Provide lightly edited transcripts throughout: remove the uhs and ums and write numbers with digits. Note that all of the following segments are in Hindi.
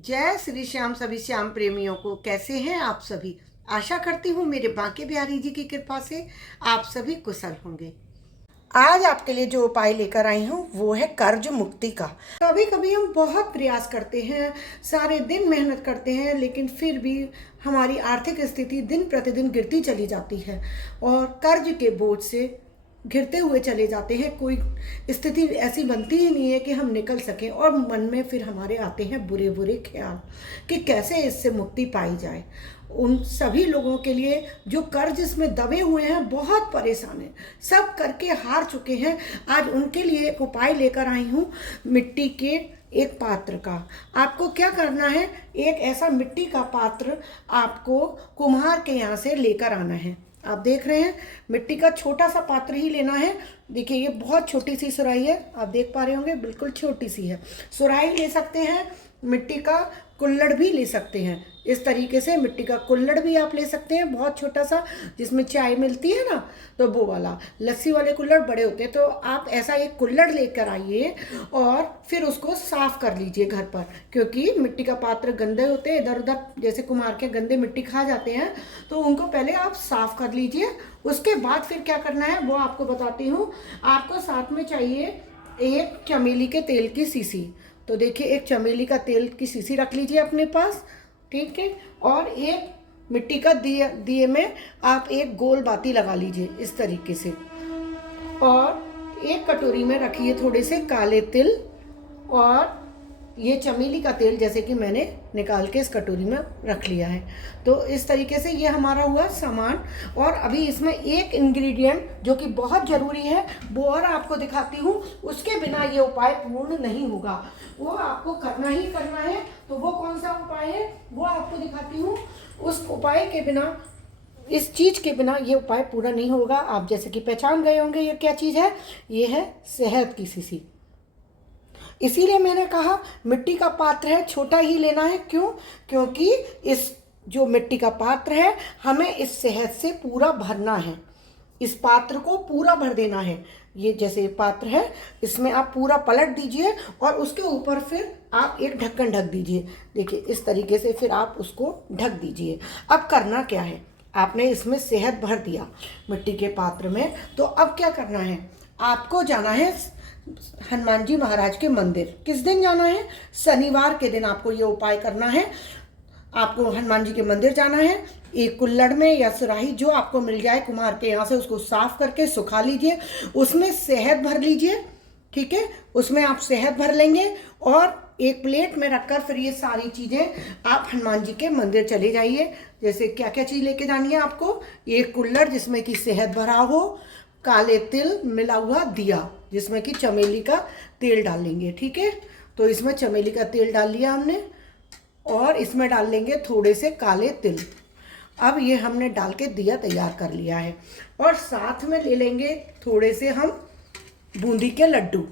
जय श्री श्याम सभी श्याम प्रेमियों को। कैसे हैं आप सभी? आशा करती हूँ मेरे बांके बिहारी जी की कृपा से आप सभी कुशल होंगे। आज आपके लिए जो उपाय लेकर आई हूँ वो है कर्ज मुक्ति का। कभी कभी हम बहुत प्रयास करते हैं, सारे दिन मेहनत करते हैं, लेकिन फिर भी हमारी आर्थिक स्थिति दिन प्रतिदिन गिरती चली जाती है और कर्ज के बोझ से घिरते हुए चले जाते हैं। कोई स्थिति ऐसी बनती ही नहीं है कि हम निकल सकें और मन में फिर हमारे आते हैं बुरे बुरे ख्याल कि कैसे इससे मुक्ति पाई जाए। उन सभी लोगों के लिए जो कर्ज इसमें दबे हुए हैं, बहुत परेशान हैं, सब करके हार चुके हैं, आज उनके लिए एक उपाय लेकर आई हूँ मिट्टी के एक पात्र का। आपको क्या करना है, एक ऐसा मिट्टी का पात्र आपको कुम्हार के यहाँ से लेकर आना है। आप देख रहे हैं मिट्टी का छोटा सा पात्र ही लेना है। देखिए ये बहुत छोटी सी सुराही है, आप देख पा रहे होंगे, बिल्कुल छोटी सी है। सुराही ले सकते हैं, मिट्टी का कुल्हड़ भी ले सकते हैं। इस तरीके से मिट्टी का कुल्हड़ भी आप ले सकते हैं, बहुत छोटा सा, जिसमें चाय मिलती है ना, तो वो वाला। लस्सी वाले कुल्हड़ बड़े होते हैं, तो आप ऐसा एक कुल्हड़ लेकर आइए और फिर उसको साफ कर लीजिए घर पर, क्योंकि मिट्टी का पात्र गंदे होते हैं, इधर उधर जैसे कुम्हार के गंदे मिट्टी खा जाते हैं, तो उनको पहले आप साफ कर लीजिए। उसके बाद फिर क्या करना है वो आपको बताती हूँ। आपको साथ में चाहिए एक चमेली के तेल की शीशी। तो देखिए एक चमेली का तेल की शीशी रख लीजिए अपने पास, ठीक है। और एक मिट्टी का दिए में आप एक गोल बाती लगा लीजिए इस तरीके से। और एक कटोरी में रखिए थोड़े से काले तिल और ये चमेली का तेल, जैसे कि मैंने निकाल के इस कटोरी में रख लिया है। तो इस तरीके से ये हमारा हुआ सामान। और अभी इसमें एक इंग्रेडिएंट जो कि बहुत ज़रूरी है वो और आपको दिखाती हूँ, उसके बिना ये उपाय पूर्ण नहीं होगा। वो आपको करना ही करना है। तो वो कौन सा उपाय है वो आपको दिखाती हूँ। उस उपाय के बिना, इस चीज़ के बिना ये उपाय पूरा नहीं होगा। आप जैसे कि पहचान गए होंगे ये क्या चीज़ है। ये है शहद की शीशी। इसीलिए मैंने कहा मिट्टी का पात्र है, छोटा ही लेना है। क्यों? क्योंकि इस जो मिट्टी का पात्र है हमें इस शहद से पूरा भरना है, इस पात्र को पूरा भर देना है। ये जैसे पात्र है, इसमें आप पूरा पलट दीजिए और उसके ऊपर फिर आप एक ढक्कन ढक दीजिए। देखिए इस तरीके से फिर आप उसको ढक दीजिए। अब करना क्या है, आपने इसमें शहद भर दिया मिट्टी के पात्र में, तो अब क्या करना है, आपको जाना है हनुमान जी महाराज के मंदिर। किस दिन जाना है? शनिवार के दिन आपको ये उपाय करना है। आपको हनुमान जी के मंदिर जाना है। एक कुल्हड़ में या सुराही जो आपको मिल जाए कुम्हार के यहाँ से, उसको साफ करके सुखा लीजिए, उसमें शहद भर लीजिए, ठीक है। उसमें आप शहद भर लेंगे और एक प्लेट में रखकर फिर ये सारी चीज़ें आप हनुमान जी के मंदिर चले जाइए। जैसे क्या क्या चीज़ लेके जानी है आपको, एक कुल्हड़ जिसमें कि शहद भरा हो, काले तिल मिला हुआ दिया जिसमें कि चमेली का तेल डाल लेंगे, ठीक है। तो इसमें चमेली का तेल डाल लिया हमने और इसमें डाल लेंगे थोड़े से काले तिल। अब ये हमने डाल के दिया तैयार कर लिया है। और साथ में ले लेंगे थोड़े से हम बूंदी के लड्डू।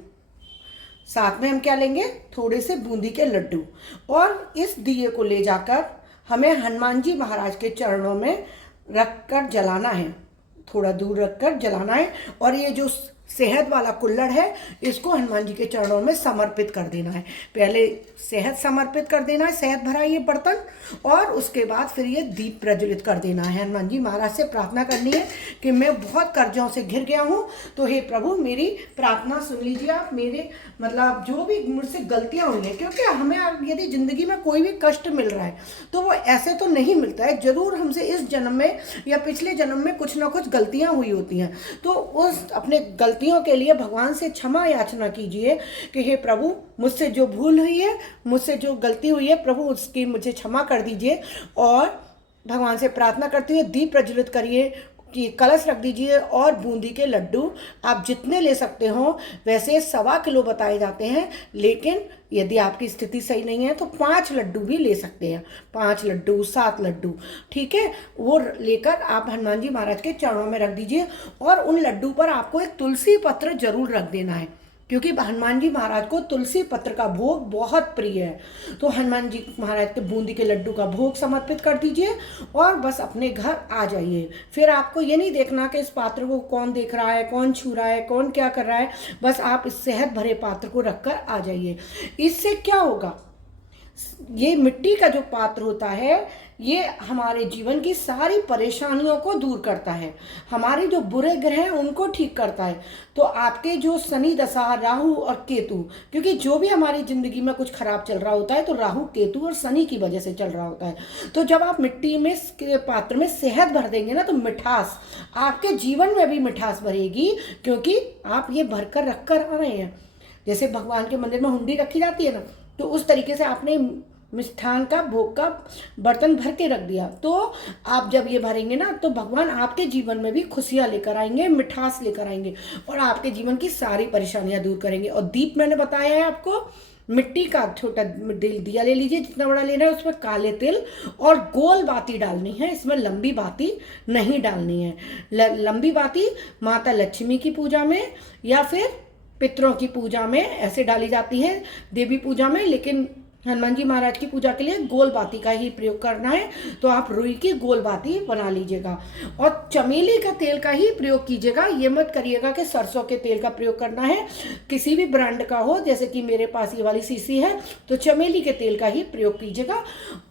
साथ में हम क्या लेंगे, थोड़े से बूंदी के लड्डू। और इस दिए को ले जाकर हमें हनुमान जी महाराज के चरणों में रखकर जलाना है, थोड़ा दूर रखकर जलाना है। और ये जो शहद वाला कुल्हड़ है इसको हनुमान जी के चरणों में समर्पित कर देना है। पहले शहद समर्पित कर देना है, शहद भरा ये बर्तन, और उसके बाद फिर ये दीप प्रज्वलित कर देना है। हनुमान जी महाराज से प्रार्थना करनी है कि मैं बहुत कर्जों से घिर गया हूँ, तो हे प्रभु मेरी प्रार्थना सुन लीजिए आप। मेरे मतलब जो भी मुझसे गलतियाँ हुई हैं, क्योंकि हमें यदि ज़िंदगी में कोई भी कष्ट मिल रहा है तो वो ऐसे तो नहीं मिलता है, ज़रूर हमसे इस जन्म में या पिछले जन्म में कुछ ना कुछ गलतियाँ हुई होती हैं। तो उस अपने गलतियों के लिए भगवान से क्षमा याचना कीजिए कि हे प्रभु मुझसे जो भूल हुई है, मुझसे जो गलती हुई है, प्रभु उसकी मुझे क्षमा कर दीजिए। और भगवान से प्रार्थना करते हुए दीप प्रज्वलित करिए, कि कलश रख दीजिए। और बूंदी के लड्डू आप जितने ले सकते हो, वैसे 1.25 किलो बताए जाते हैं, लेकिन यदि आपकी स्थिति सही नहीं है तो 5 लड्डू भी ले सकते हैं, 5 लड्डू 7 लड्डू, ठीक है। वो लेकर आप हनुमान जी महाराज के चरणों में रख दीजिए। और उन लड्डू पर आपको एक तुलसी पत्र जरूर रख देना है, क्योंकि हनुमान जी महाराज को तुलसी पत्र का भोग बहुत प्रिय है। तो हनुमान जी महाराज के बूंदी के लड्डू का भोग समर्पित कर दीजिए और बस अपने घर आ जाइए। फिर आपको ये नहीं देखना कि इस पात्र को कौन देख रहा है, कौन छू रहा है, कौन क्या कर रहा है, बस आप इस शहद भरे पात्र को रखकर आ जाइए। इससे क्या होगा, ये मिट्टी का जो पात्र होता है ये हमारे जीवन की सारी परेशानियों को दूर करता है, हमारे जो बुरे ग्रह हैं उनको ठीक करता है। तो आपके जो शनि दशा, राहु और केतु, क्योंकि जो भी हमारी जिंदगी में कुछ खराब चल रहा होता है तो राहु केतु और शनि की वजह से चल रहा होता है। तो जब आप मिट्टी में पात्र में शहद भर देंगे ना तो मिठास, आपके जीवन में भी मिठास भरेगी, क्योंकि आप ये भरकर रख कर आ रहे हैं। जैसे भगवान के मंदिर में हुंडी रखी जाती है ना, तो उस तरीके से आपने मिष्ठान का, भोग का बर्तन भर के रख दिया। तो आप जब ये भरेंगे ना तो भगवान आपके जीवन में भी खुशियाँ लेकर आएंगे, मिठास लेकर आएंगे और आपके जीवन की सारी परेशानियां दूर करेंगे। और दीप मैंने बताया है आपको, मिट्टी का छोटा दिया ले लीजिए, जितना बड़ा लेना है, उसमें काले तिल और गोल बाती डालनी है, इसमें लंबी बाती नहीं डालनी है। लंबी बाती माता लक्ष्मी की पूजा में या फिर पितरों की पूजा में ऐसे डाली जाती है, देवी पूजा में, लेकिन हनुमान जी महाराज की पूजा के लिए गोल बाती का ही प्रयोग करना है। तो आप रुई की गोल बाती बना लीजिएगा और चमेली का तेल का ही प्रयोग कीजिएगा। ये मत करिएगा कि सरसों के तेल का प्रयोग करना है, किसी भी ब्रांड का हो, जैसे कि मेरे पास ये वाली शीशी है, तो चमेली के तेल का ही प्रयोग कीजिएगा।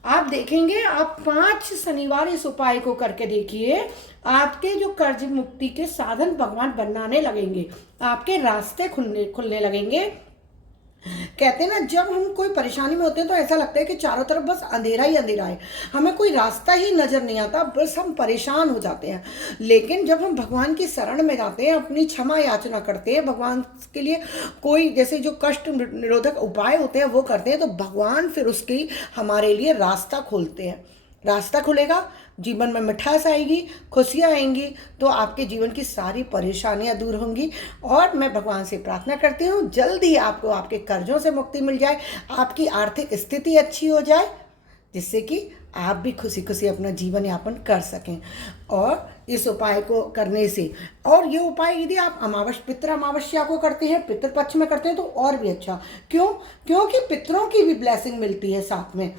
आप देखेंगे, आप 5 शनिवार इस उपाय को करके देखिए, आपके जो कर्ज मुक्ति के साधन भगवान बनाने लगेंगे, आपके रास्ते खुलने लगेंगे। कहते हैं ना, जब हम कोई परेशानी में होते हैं तो ऐसा लगता है कि चारों तरफ बस अंधेरा ही अंधेरा है, हमें कोई रास्ता ही नजर नहीं आता, बस हम परेशान हो जाते हैं। लेकिन जब हम भगवान की शरण में जाते हैं, अपनी क्षमा याचना करते हैं, भगवान के लिए कोई जैसे जो कष्ट निरोधक उपाय होते हैं वो करते हैं, तो भगवान फिर उसकी हमारे लिए रास्ता खोलते हैं। रास्ता खुलेगा, जीवन में मिठास आएगी, खुशियाँ आएंगी, तो आपके जीवन की सारी परेशानियाँ दूर होंगी। और मैं भगवान से प्रार्थना करती हूँ जल्दी आपको आपके कर्जों से मुक्ति मिल जाए, आपकी आर्थिक स्थिति अच्छी हो जाए, जिससे कि आप भी खुशी खुशी अपना जीवन यापन कर सकें। और इस उपाय को करने से, और ये उपाय यदि आप पितृ अमावस्या को करते हैं, पितृपक्ष में करते हैं, तो और भी अच्छा। क्यों? क्योंकि पितरों की भी ब्लेसिंग मिलती है साथ में।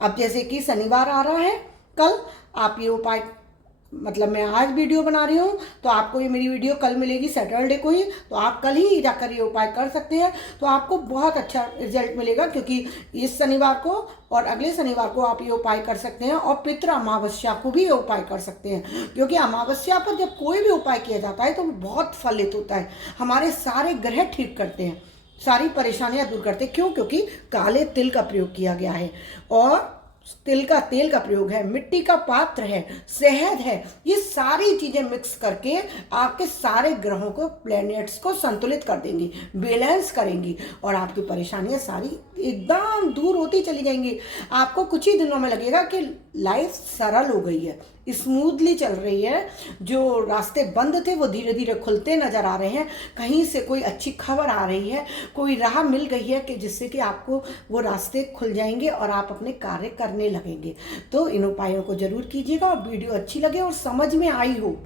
अब जैसे कि शनिवार आ रहा है कल, आप ये उपाय, मतलब मैं आज वीडियो बना रही हूँ तो आपको ये मेरी वीडियो कल मिलेगी सैटरडे को ही, तो आप कल ही जाकर ये उपाय कर सकते हैं, तो आपको बहुत अच्छा रिजल्ट मिलेगा। क्योंकि इस शनिवार को और अगले शनिवार को आप ये उपाय कर सकते हैं, और पितृ अमावस्या को भी ये उपाय कर सकते हैं। क्योंकि अमावस्या पर जब कोई भी उपाय किया जाता है तो बहुत फलित होता है, हमारे सारे ग्रह ठीक करते हैं, सारी परेशानियाँ दूर करते हैं। क्यों? क्योंकि काले तिल का प्रयोग किया गया है, और तिल का तेल का प्रयोग है, मिट्टी का पात्र है, शहद है, ये सारी चीजें मिक्स करके आपके सारे ग्रहों को, प्लैनेट्स को संतुलित कर देंगी, बैलेंस करेंगी, और आपकी परेशानियां सारी एकदम दूर होती चली जाएंगी। आपको कुछ ही दिनों में लगेगा कि लाइफ सरल हो गई है, स्मूथली चल रही है, जो रास्ते बंद थे वो धीरे धीरे खुलते नजर आ रहे हैं, कहीं से कोई अच्छी खबर आ रही है, कोई राह मिल गई है कि जिससे कि आपको वो रास्ते खुल जाएंगे और आप अपने कार्य करने लगेंगे। तो इन उपायों को जरूर कीजिएगा, और वीडियो अच्छी लगे और समझ में आई हो।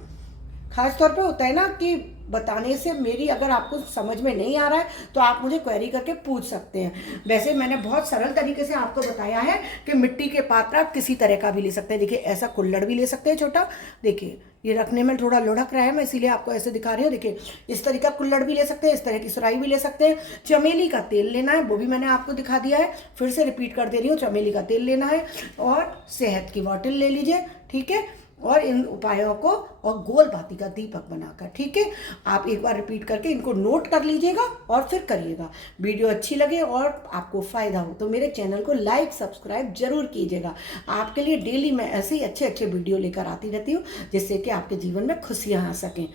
खास तौर पे होता है ना कि बताने से मेरी अगर आपको समझ में नहीं आ रहा है तो आप मुझे क्वेरी करके पूछ सकते हैं। वैसे मैंने बहुत सरल तरीके से आपको बताया है कि मिट्टी के पात्र आप किसी तरह का भी ले सकते हैं। देखिए, ऐसा कुल्हड़ भी ले सकते हैं छोटा, देखिए ये रखने में थोड़ा लुढ़क रहा है, मैं इसीलिए आपको ऐसे दिखा रही हूँ। देखिए, इस तरह का कुल्हड़ भी ले सकते हैं, इस तरह की सुराही भी ले सकते हैं। चमेली का तेल लेना है, वो भी मैंने आपको दिखा दिया है, फिर से रिपीट कर दे रही हूँ, चमेली का तेल लेना है, और शहद की बॉटल ले लीजिए, ठीक है। और इन उपायों को, और गोल बाती का दीपक बनाकर, ठीक है। आप एक बार रिपीट करके इनको नोट कर लीजिएगा और फिर करिएगा। वीडियो अच्छी लगे और आपको फ़ायदा हो तो मेरे चैनल को लाइक सब्सक्राइब जरूर कीजिएगा। आपके लिए डेली मैं ऐसे ही अच्छे अच्छे वीडियो लेकर आती रहती हूँ, जिससे कि आपके जीवन में खुशियाँ आ सकें।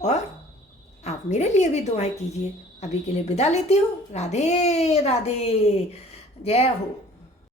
और आप मेरे लिए भी दुआएं कीजिए। अभी के लिए विदा लेती हूँ। राधे राधे, जय हो।